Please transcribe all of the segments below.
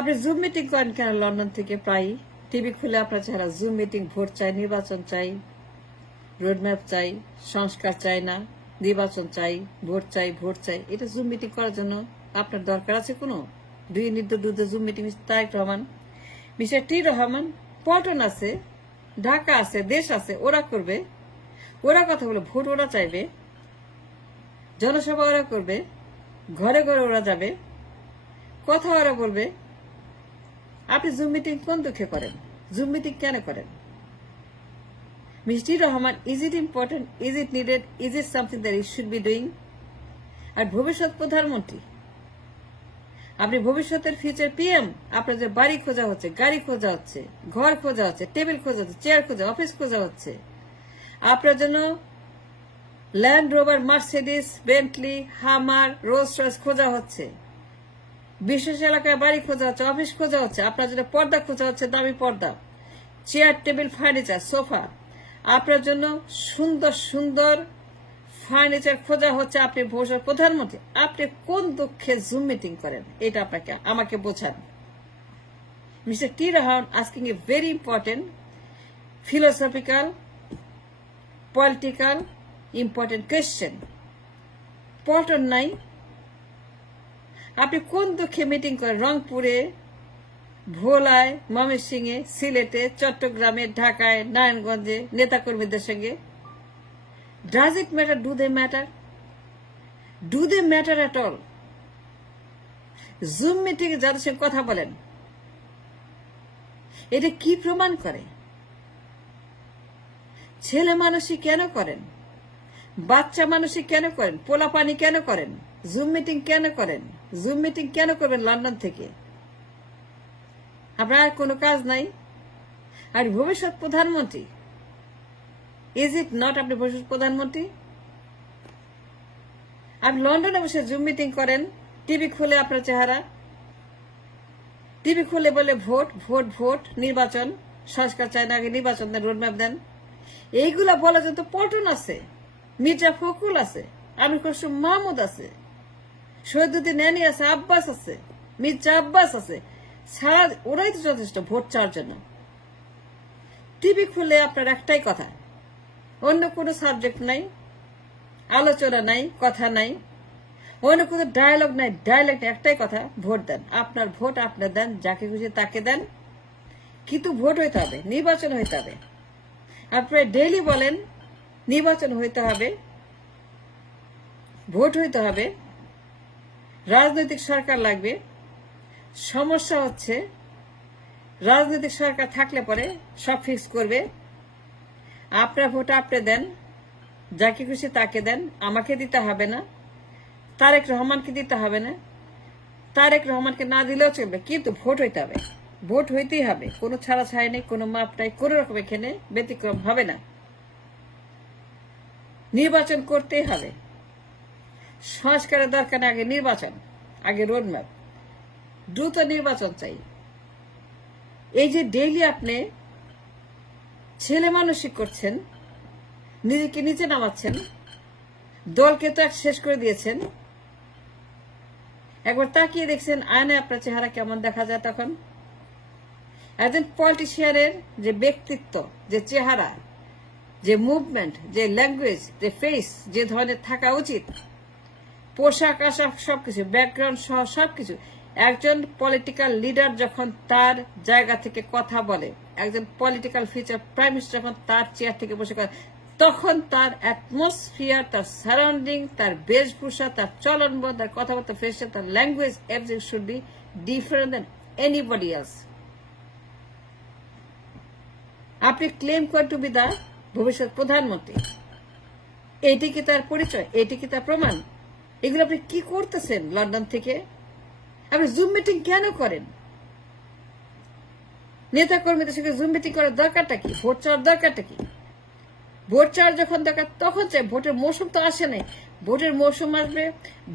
আপনি zoom meeting করেন কেন লন্ডন থেকে? প্রায় টিভি খুলে আপনার চেহারা জুম মিটিং, ভোট চাই, নির্বাচন চাই, রোডম্যাপ চাই, সংস্কার চাই না, নির্বাচন চাই, ভোট চাই, ভোট চাই। এটা জুম মিটিং করার জন্য আপনার দরকার আছে কোনো? দুই নির্দ zoom meeting? Tarek Rahman, mister T Rahman, Paltan আছে, ঢাকা আছে, দেশ আছে, ওরা করবে, ওরা কথা বলে, ভোট ওরা চাইবে, জনসভা ওরা করবে, ঘরে ঘরে ওরা যাবে, কথা ওরা বলবে। আপনি জুম মিটিং কোন দুঃখে করেন? জুম মিটিং কেন করেন? Mister Rahman, is it important? Is it needed? Is it something that it should be doing? আর ভবিষ্যৎ প্রধানমন্ত্রী, আপনি ভবিষ্যতের ফিউচার পিএম, আপনার যে বাড়ি খোঁজা হচ্ছে, গাড়ি খোঁজা হচ্ছে, ঘর খোঁজা হচ্ছে, টেবিল খোঁজা হচ্ছে, চেয়ার খোঁজা, অফিস খোঁজা হচ্ছে, আপনার জন্য ল্যান্ড রোভার, মার্সিডিস, বেন্টলি, হামার, রোলস রয়েস খোঁজা হচ্ছে, বিশেষ এলাকায় বাড়ি খোঁজা হচ্ছে, অফিস খোঁজা হচ্ছে, আপনার জন্য পর্দা খোঁজা হচ্ছে, দামি পর্দা, চেয়ার, টেবিল, ফার্নিচার, সোফা, আপনার জন্য সুন্দর সুন্দর ফার্নিচার খোঁজা হচ্ছে। আপনি ভবিষ্যৎ প্রধানমন্ত্রী, আপনি কোন দুঃখে জুম মিটিং করেন? এটা আপনাকে আমাকে বোঝান। Mister T Rahman asking a very important philosophical, political important question. Paltan নাই, আপনি কোন দুঃখে মিটিং করেন? রংপুরে, ভোলায়, ময়মনসিংহে, সিলেটে, চট্টগ্রামে, ঢাকায়, নারায়ণগঞ্জে নেতাকর্মীদের সঙ্গে। Does it matter? Do they matter? Do they matter at all? Zoom meeting এ যাদের সঙ্গে কথা বলেন, এটা কি প্রমাণ করে? ছেলে মানুষই কেন করেন? বাচ্চা মানুষই কেন করেন? পোলাপানি কেন করেন? জুম মিটিং কেন করেন? জুম মিটিং কেন করবেন লন্ডন থেকে? আপনার আর কোনো কাজ নাই? আর ভবিষ্যৎ প্রধানমন্ত্রী, ইজ ইট নট আপনি ভবিষ্যৎ প্রধানমন্ত্রী? আপনি লন্ডনে বসে জুম মিটিং করেন, টিভি খুলে আপনার চেহারা, টিভি খুলে বলে ভোট ভোট ভোট, নির্বাচন, সংস্কার চাই না, আগে নির্বাচন দেন, রোডম্যাপ দেন। এইগুলা বলার জন্য পল্টন আছে, মির্জা ফখরুল আছে, আমির খসরু মাহমুদ আছে, শহীদুদ্দিন নানি আছে, আব্বাস আছে, মির্জা আব্বাস আছে, সারা ওরাই তো যথেষ্ট ভোট চাওয়ার জন্য। টিভি খুলে আপনার একটাই কথা, অন্য কোনো সাবজেক্ট নাই, আলোচনা নাই, কথা নাই, অন্য কোনো ডায়ালগ নাই, ডায়ালগ নাই, একটাই কথা, ভোট দেন। আপনার ভোট আপনার দেন, যাকে খুশি তাকে দেন, কিন্তু ভোট হইতে হবে, নির্বাচন হইতে হবে। আপনারা ডেইলি বলেন নির্বাচন হইতে হবে, ভোট হইতে হবে, রাজনৈতিক সরকার লাগবে। সমস্যা হচ্ছে রাজনৈতিক সরকার থাকলে পরে সব ফিক্স করবে। আপনার ভোট আপনি দেন, যাকে খুশি তাকে দেন, আমাকে দিতে হবে না, তারেক রহমানকে দিতে হবে না, তারেক রহমানকে না দিলেও চলবে, কিন্তু ভোট হইতে হবে, ভোট হইতেই হবে, কোনো ছাড়াছাড়ি নেই, কোনো মাপ নাই, কোনো রকম এখানে ব্যতিক্রম হবে না। নির্বাচন করতেই হবে, সংস্কারের দরকার নেই, আগে নির্বাচন, আগে রোডম্যাপ, দ্রুত নির্বাচন চাই। এই যে ডেইলি আপনি ছেলে মানুষই করছেন, নিজেকে নিচে নামাচ্ছেন, দলকে তো এক শেষ করে দিয়েছেন। একবার তাকিয়ে দেখছেন আয়নায় আপনার চেহারা কেমন দেখা যায় তখন? একজন পলিটিশিয়ানের যে ব্যক্তিত্ব, যে চেহারা, যে মুভমেন্ট, যে ল্যাঙ্গুয়েজ, যে ফেস, যে ধরনের থাকা উচিত, পোশাক আশাক সবকিছু, ব্যাকগ্রাউন্ড সহ সবকিছু, একজন পলিটিক্যাল লিডার যখন তার জায়গা থেকে কথা বলে, একজন পলিটিক্যাল ফিচার প্রাইম মিনিস্টার যখন তার চেয়ার থেকে বসে কথা, তখন তার অ্যাটমসফিয়ার, তার সারাউন্ডিং, তার বেশভূষা, তার চলনবল, তার কথাবার্তা, ফেশন, তার language, everything should be different than anybody else. আপনি ক্লেম করেন টু বি দা ভবিষ্যৎ প্রধানমন্ত্রী, এটি কি তার পরিচয়? এটি কি তার প্রমাণ? এগুলো আপনি কি করতেছেন লন্ডন থেকে? আপনি জুম মিটিং কেন করেন? নেতা কর্মীদের সঙ্গে জুম মিটিং করার দরকারটা কি? ভোট চাওয়ার দরকারটা কি? ভোট চাওয়ার যখন দরকার তখন চাই। ভোটের মৌসুম তো আসে নাই, ভোটের মৌসুম আসবে,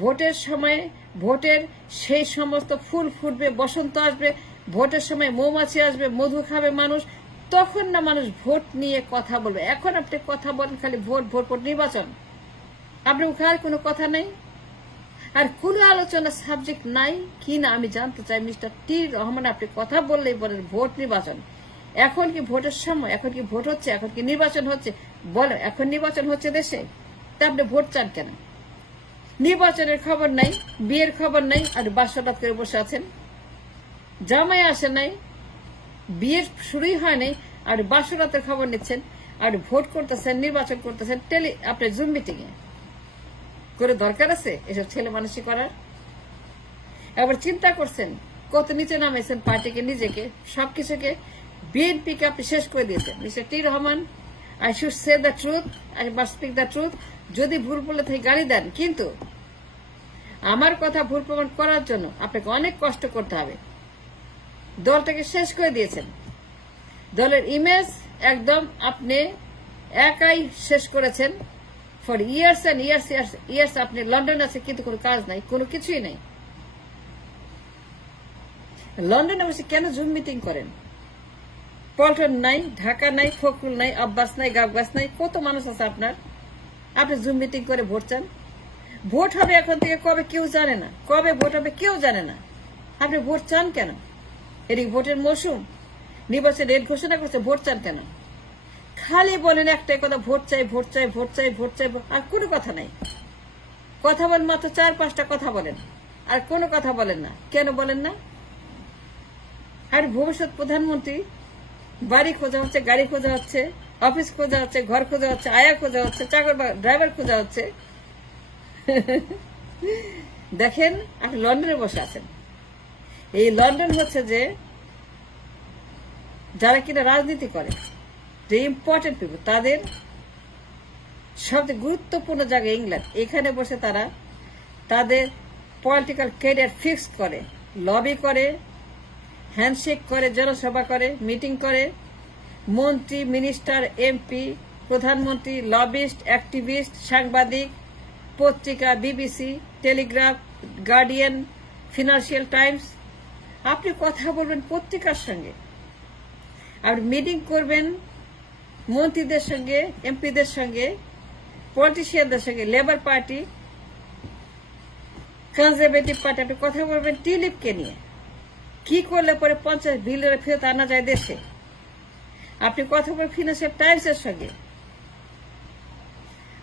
ভোটের সময় ভোটের সেই সমস্ত ফুল ফুটবে, বসন্ত আসবে, ভোটের সময় মৌমাছি আসবে, মধু খাবে মানুষ, তখন না মানুষ ভোট নিয়ে কথা বলবে। এখন আপনি কথা বলেন খালি ভোট ভোট ভোট, নির্বাচন, আপনার মুখে আর কোনো কথা নেই। আর কোন আলোচনার সাবজেক্ট নাই কি না আমি জানতে চাই। মিস্টার টি রহমান, আপনি কথা বললেই বলেন ভোট নির্বাচন। এখন কি ভোটের সময়? এখন কি ভোট হচ্ছে? এখন কি নির্বাচন হচ্ছে? বলেন, এখন নির্বাচন হচ্ছে দেশে, তা আপনি ভোট চান কেন? নির্বাচনের খবর নাই, বিয়ের খবর নাই, আর বাসরাত করে বসে আছেন। জামাই আসে নাই, বিয়ের শুরুই হয় নাই, আর বাসরাতের খবর নিচ্ছেন, আর ভোট করতেছেন, নির্বাচন করতেছেন আপনি জুম মিটিং এ করে। দরকার আছে এসব ছেলে মানুষই করার? এবার চিন্তা করছেন কত নিচে নামেছেন পার্টিকে, নিজেকে, সবকিছুকে। বিএনপিকে আপনি শেষ করে দিয়েছেন। Mister T Rahman, I should say the truth, I must speak the truth. যদি ভুল বলে থেকে গালি দেন, কিন্তু আমার কথা ভুল প্রমাণ করার জন্য আপনাকে অনেক কষ্ট করতে হবে। দলটাকে শেষ করে দিয়েছেন। দলের ইমেজ একদম আপনি একাই শেষ করেছেন। For years and years years আপনি লন্ডন আছে, কিন্তু কোনো কাজ নাই, কোনো কিছুই নাই। লন্ডনে বসে কেন জুম মিটিং করেন? পল্টন নাই, ঢাকা নাই, ফখরুল নাই, আব্বাস নাই, গাবগাছ নাই, কত মানুষ আছে আপনার। আপনি জুম মিটিং করে ভোট চান? ভোট হবে এখন থেকে কবে কেউ জানে না, কবে ভোট হবে কেউ জানে না। আপনি ভোট চান কেন? এদিকে ভোটের মৌসুম, নির্বাচন ডেট ঘোষণা করছে, ভোট চান কেন? খালি বলেন একটাই কথা, ভোট চাই, ভোট চাই, ভোট চাই, ভোট চাই, আর কোনো কথা নাই। কথা বলেন মাত্র 4-5টা কথা বলেন, আর কোনো কথা বলেন না। কেন বলেন না? আর ভবিষ্যৎ প্রধানমন্ত্রী বাড়ি খোঁজা হচ্ছে, গাড়ি খোঁজা হচ্ছে, অফিস খোঁজা হচ্ছে, ঘর খোঁজা হচ্ছে, আয়া খোঁজা হচ্ছে, চাকর বা ড্রাইভার খোঁজা হচ্ছে। দেখেন আপনি লন্ডনে বসে আছেন। এই লন্ডন হচ্ছে যে যারা কিনা রাজনীতি করে, যে ইম্পর্টেন্ট পিপল, তাদের সবচেয়ে গুরুত্বপূর্ণ জায়গা ইংল্যান্ড। এখানে বসে তারা তাদের পলিটিক্যাল ক্যারিয়ার ফিক্স করে, লবি করে, হ্যান্ডশেক করে, জনসভা করে, মিটিং করে। মন্ত্রী, মিনিস্টার, এমপি, প্রধানমন্ত্রী, লবিস্ট, অ্যাক্টিভিস্ট, সাংবাদিক, পত্রিকা, BBC, Telegraph, guardian, financial Times. আপনি কথা বলবেন পত্রিকার সঙ্গে, আপনি মিটিং করবেন মন্ত্রীদের সঙ্গে, এমপিদের সঙ্গে, পলিটিশিয়ানদের সঙ্গে, লেবার পার্টি, কনজারভেটিভ পার্টি। আপনি কথা বলবেন টিলিপকে নিয়ে, কি করলে পরে 50 বিলিয়ন ফেরত আনা যায় দেশে। আপনি কথা বলবেন ফিনান্সিয়াল টাইমস এর সঙ্গে,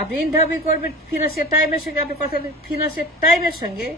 আপনি ইন্টারভিউ করবেন ফিনান্সিয়াল টাইমের সঙ্গে, আপনি কথা বলবেন ফিনান্সিয়াল টাইমের সঙ্গে,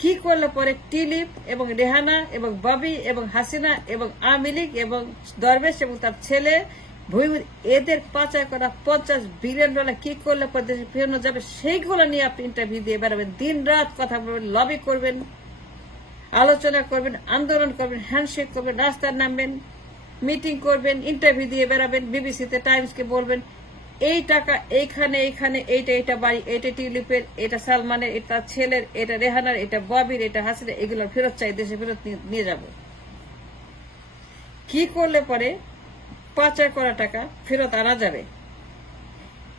কি করলে পরে টিলিপ এবং রেহানা এবং ববি এবং হাসিনা এবং আওয়ামী লীগ এবং দরবেশ এবং তার ছেলে ভুইমুর, এদের পাচার করা 50 বিলিয়ন ডলার কি করলে পরে দেশে ফেরানো যাবে, সেইগুলো নিয়ে আপনি ইন্টারভিউ দিয়ে বেড়াবেন। দিন রাত কথা বলবেন, লবি করবেন, আলোচনা করবেন, আন্দোলন করবেন, হ্যান্ডশেক করবেন, রাস্তায় নামবেন, মিটিং করবেন, ইন্টারভিউ দিয়ে বেড়াবেন, বিবিসিতে, টাইমসকে বলবেন এই টাকা এইখানে এইখানে, এইটা বাড়ি, এটা টিলিপের, এটা সালমানের, এটা ছেলের, এটা রেহানার, এটা ববির, এটা হাসিনা, এগুলো ফেরত চাই, দেশে ফেরত নিয়ে যাব। কি করলে পরে পাচার করা টাকা ফেরত আনা যাবে,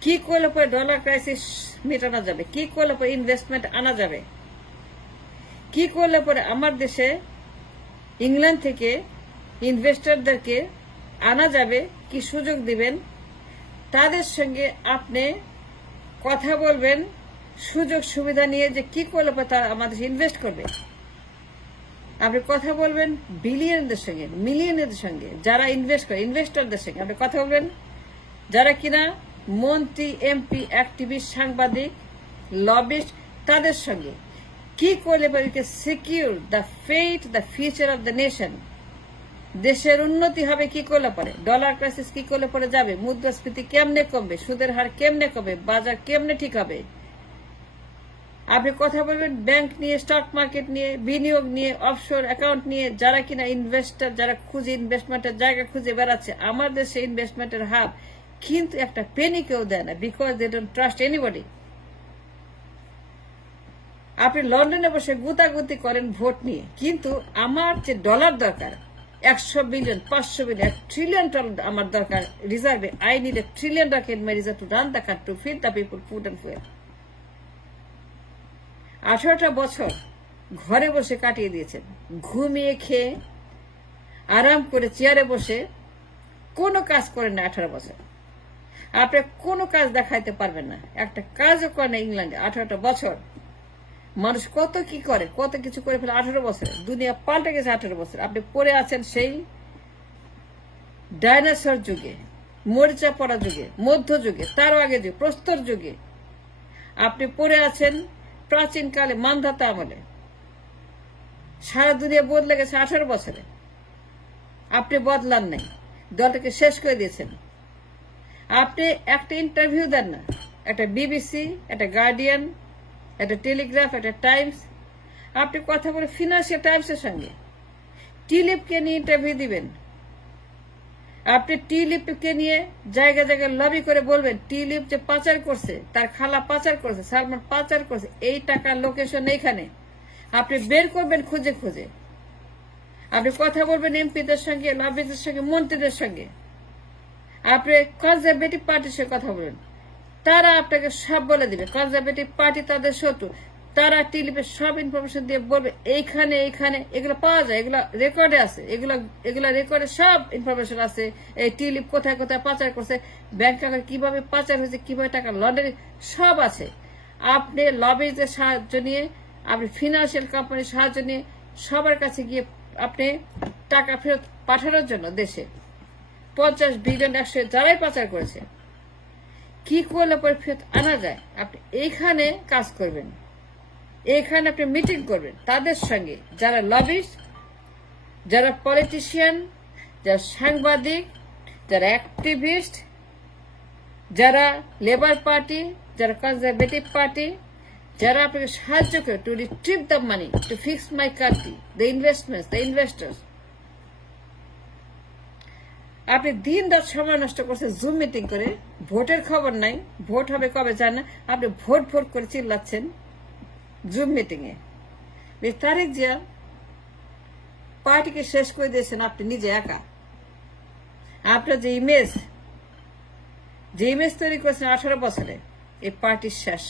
কি করলে পরে ডলার ক্রাইসিস মেটানো যাবে, কি করলে পরে ইনভেস্টমেন্ট আনা যাবে, কি করলে পরে আমার দেশে ইংল্যান্ড থেকে ইনভেস্টরদেরকে আনা যাবে, কি সুযোগ দিবেন, তাদের সঙ্গে আপনি কথা বলবেন সুযোগ সুবিধা নিয়ে, যে কি করলে পরে তারা আমাদের ইনভেস্ট করবে। আপনি কথা বলবেন বিলিয়নদের সঙ্গে, মিলিয়নের সঙ্গে, যারা ইনভেস্ট করে, ইনভেস্টরদের সঙ্গে আপনি কথা বলবেন, যারা কিনা মন্ত্রী, এমপি, অ্যাক্টিভিস্ট, সাংবাদিক, লবিস্ট, তাদের সঙ্গে কি করলে পরে secure the fate, the future of the nation. দেশের উন্নতি হবে কি করলে পরে, ডলার ক্রাইসিস কি করলে পরে যাবে, মুদ্রাস্ফীতি কেমনে কমবে, সুদের হার কেমনে কমবে, বাজার কেমনে ঠিক হবে। আপনি কথা বলবেন ব্যাংক নিয়ে, স্টক মার্কেট নিয়ে, বিনিয়োগ নিয়ে, অফশোর অ্যাকাউন্ট নিয়ে, যারা কিনা ইনভেস্টর, যারা খুঁজে ইনভেস্টমেন্টের জায়গা খুঁজে বেড়াচ্ছে। আমার দেশে ইনভেস্টমেন্টের হাব কিন্তু একটা পেনি কেউ দেয় না, because they don't trust anybody. আপনি লন্ডনে বসে গুতাগুতি করেন ভোট নিয়ে, কিন্তু আমার যে ডলার দরকার 100 বিলিয়ন, 500 বিলিয়ন, 1 ট্রিলিয়ন ডলার আমার দরকার রিজার্ভে। I need $1 trillion in my reserve to run the country, to feed the people food and fuel। 18টা বছর ঘরে বসে কাটিয়ে দিয়েছেন, ঘুমিয়ে খেয়ে আরাম করে চেয়ারে বসে, কোনো কাজ করেন না 18 বছর। আপনি কোনো কাজ দেখাইতে পারবেন না, একটা কাজও করেন ইংল্যান্ডে 18টা বছর। মানুষ কত কি করে, কত কিছু করে ফেলে 18 বছরে। দুনিয়া পাল্টে গেছে 18 বছর। আপনি পড়ে আছেন সেই ডাইনোসর যুগে, মরিচা পড়া যুগে, মধ্যযুগে, তারও আগে যুগে, প্রস্তর যুগে। আপনি পড়ে আছেন প্রাচীনকালে মানধাতা আমলে। সারা দুনিয়া বদলে গেছে 18 বছরে। আপনি বদলান নাই, দলটাকে শেষ করে দিয়েছেন। আপনি একটা ইন্টারভিউ দেন না, একটা বিবিসি, একটা গার্ডিয়ান, একটা টেলিগ্রাফ, একটা টাইমস। আপনি কথা বলে ফিনান্সিয়াল টাইমসের সঙ্গে টিলিপকে নিয়ে ইন্টারভিউ দিবেন। আপনি টিলিপকে নিয়ে জায়গা জায়গায় লবি করে বলবেন টিলিপ যে পাচার করছে, তার খালা পাচার করছে, সালমান পাচার করছে, এই টাকার লোকেশন এইখানে। আপনি বের করবেন খুঁজে খুঁজে। আপনি কথা বলবেন এমপিদের সঙ্গে, লবিদের সঙ্গে, মন্ত্রীদের সঙ্গে। আপনি কনজারভেটিভ পার্টির সঙ্গে কথা বলবেন, তারা আপনাকে সব বলে দিবে। কনজারভেটিভ পার্টি তাদের শত্রু, তারা টিলিপের সব ইনফরমেশন দিয়ে বলবে এইখানে এইখানে। এগুলো পাওয়া যায়, এগুলো রেকর্ডে আছে, এগুলো রেকর্ডে সব ইনফরমেশন আছে। এই টিলিপ কোথায় কোথায় পাচার করছে, ব্যাংক অ্যাকাউন্ট কিভাবে পাচার হয়েছে, কিভাবে টাকা লন্ডারি, সব আছে। আপনি লবিজের সাহায্য নিয়ে, আপনি ফিনান্সিয়াল কোম্পানির সাহায্য নিয়ে সবার কাছে গিয়ে আপনি টাকা ফেরত পাঠানোর জন্য দেশে 50 বিলিয়ন 100 যারাই পাচার করেছে, কি করলে পরে ফেরত আনা যায়, আপনি এইখানে কাজ করবেন। এইখানে আপনি মিটিং করবেন তাদের সঙ্গে, যারা লবিস্ট, যারা পলিটিশিয়ান, যারা সাংবাদিক, যারা অ্যাক্টিভিস্ট, যারা লেবার পার্টি, যারা কনজারভেটিভ পার্টি, যারা আপনাকে সাহায্য করে to retrieve the money, to fix my country, the investments, the investors. আপনি দিন রাত সময় নষ্ট করছেন জুম মিটিং করে, ভোটের খবর নাই, ভোট হবে কবে জান না, আপনি ভোট ভোট করে চিল্লাচ্ছেন জুম মিটিং এ। তারেক জিয়া পার্টিকে শেষ করে দিয়েছেন আপনি নিজে একা। আপনার যে ইমেজ তৈরি করেছেন 18 বছরে, এই পার্টির শেষ।